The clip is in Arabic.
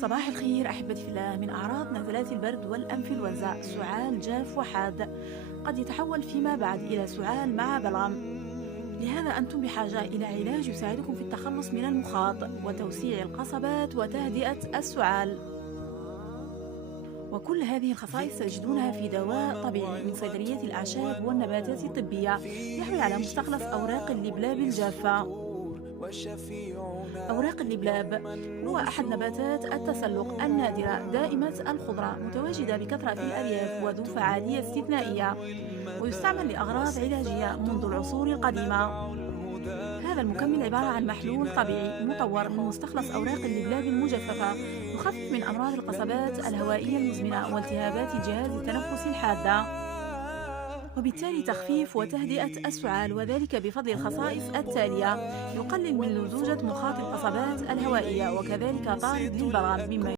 صباح الخير أحبتي في الله. من أعراض نزلات البرد والأنفلونزا سعال جاف وحاد قد يتحول فيما بعد إلى سعال مع بلغم. لهذا أنتم بحاجة إلى علاج يساعدكم في التخلص من المخاط وتوسيع القصبات وتهدئة السعال. وكل هذه الخصائص تجدونها في دواء طبيعي من صيدلية الأعشاب والنباتات الطبية، يحوي على مستخلص أوراق اللبلاب الجافة. أوراق اللبلاب هو أحد نباتات التسلق النادرة دائمة الخضرة، متواجدة بكثرة في الأرياف وذو فعالية استثنائية، ويستعمل لأغراض علاجية منذ العصور القديمة. هذا المكمل عبارة عن محلول طبيعي مطور من مستخلص أوراق اللبلاب المجففة، يخفف من أمراض القصبات الهوائية المزمنة والتهابات الجهاز التنفسي الحادة، وبالتالي تخفيف وتهدئة السعال، وذلك بفضل الخصائص التالية: يقلل من لزوجة مخاط القصبات الهوائية، وكذلك طارد للبلغم، مما